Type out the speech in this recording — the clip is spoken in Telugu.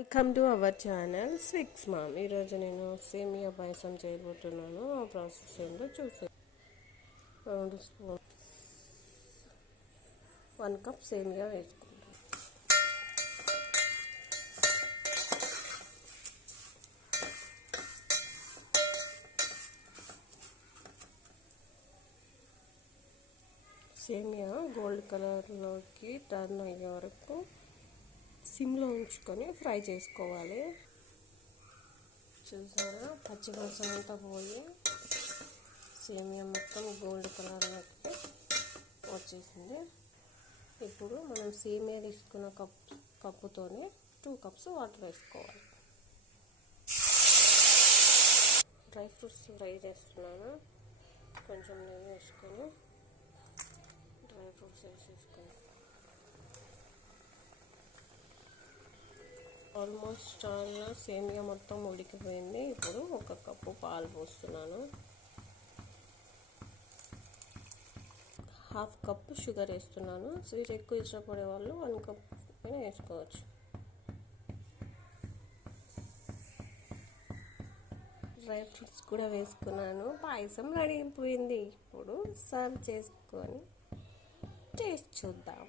వెల్కమ్ టు అవర్ ఛానల్ స్విక్స్ మామ్. ఈరోజు నేను సేమియా పాయసం చేయబోతున్నాను. ఆ ప్రాసెస్ ఏంటో చూసే రెండు స్పూన్ వన్ కప్ సేమియా వేసుకుంటాను సేమియా గోల్డ్ కలర్లోకి టర్న్ అయ్యే వరకు సిమ్లో ఉంచుకొని ఫ్రై చేసుకోవాలి. చూసారా? పచ్చి అంతా పోయి సేమియా మొత్తం గోల్డ్ కలర్లోకి వచ్చేసింది. ఇప్పుడు మనం సేమియా తీసుకున్న కప్ కప్పుతోనే టూ కప్స్ వాటర్ వేసుకోవాలి. డ్రై ఫ్రూట్స్ ఫ్రై చేస్తున్నాను. కొంచెం నెయ్యి వేసుకొని డ్రై ఫ్రూట్స్ వేసేసుకొని ఆల్మోస్ట్ చాలా సేమియా మొత్తం ఉడికిపోయింది. ఇప్పుడు ఒక కప్పు పాలు పోస్తున్నాను. హాఫ్ కప్ షుగర్ వేస్తున్నాను. స్వీట్ ఎక్కువ ఇష్టపడే వాళ్ళు వన్ కప్ అయినా వేసుకోవచ్చు. డ్రై ఫ్రూట్స్ కూడా వేసుకున్నాను. పాయసం రెడీ అయిపోయింది. ఇప్పుడు సర్వ్ చేసుకొని టేస్ట్ చూద్దాం.